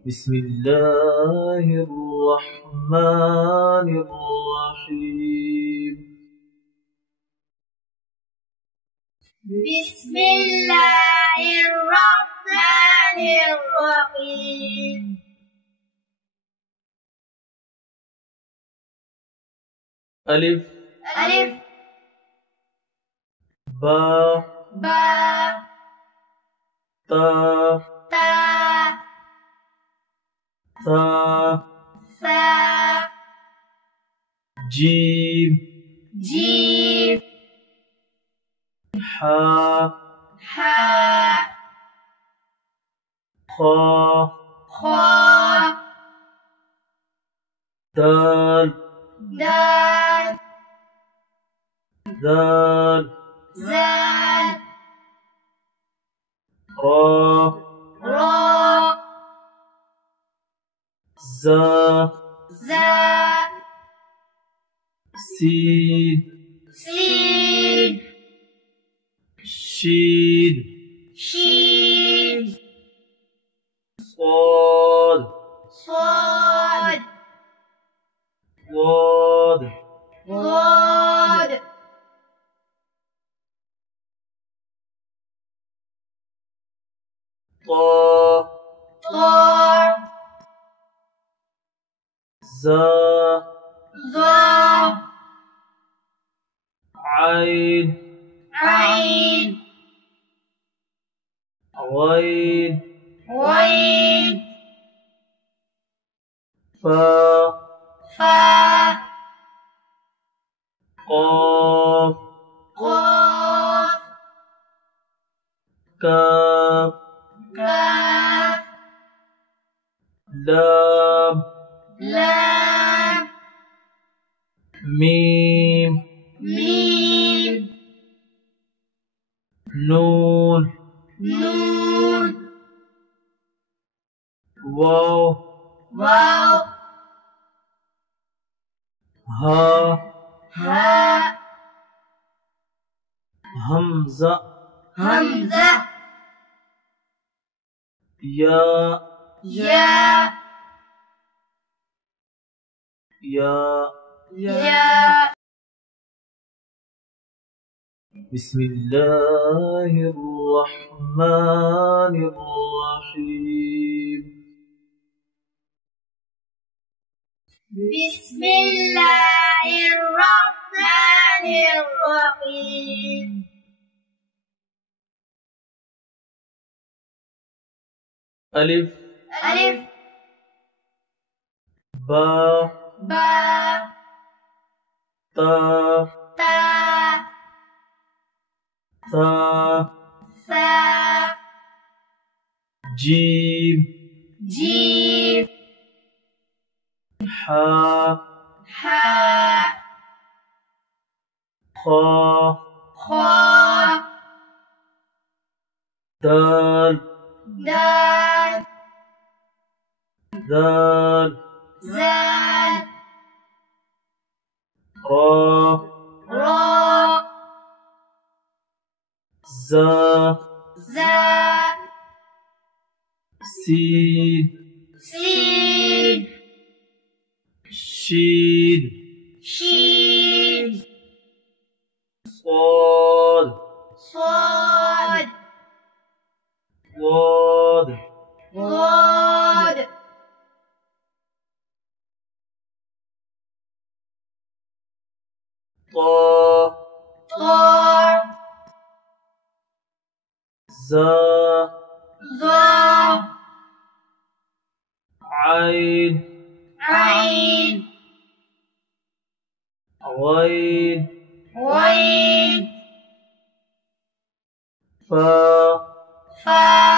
بسم الله الرحمن الرحيم. بسم الله الرحمن الرحيم. ألف ألف با با تا تا ثا ثا جيم جيم حا حا خا خا دال دال ذال زال را را زا زا سين سين شين شين صاد صاد ضاد ضاد طا طا زا ظا عين عين غين غين فا فا قاف قاف كاف كاف لام لام ميم ميم نون نون واو واو ها ها همزة همزة يا يا يا يا بسم الله الرحمن الرحيم. بسم الله الرحمن الرحيم. ألف ألف با با تا تا ثا ثا جيم جيم حا حا خا خا دال دال ذال زال را را زا زا سين سين شين شين صاد صاد ضاد ضاد طا طا زا ظا عين عين غين غين فا فا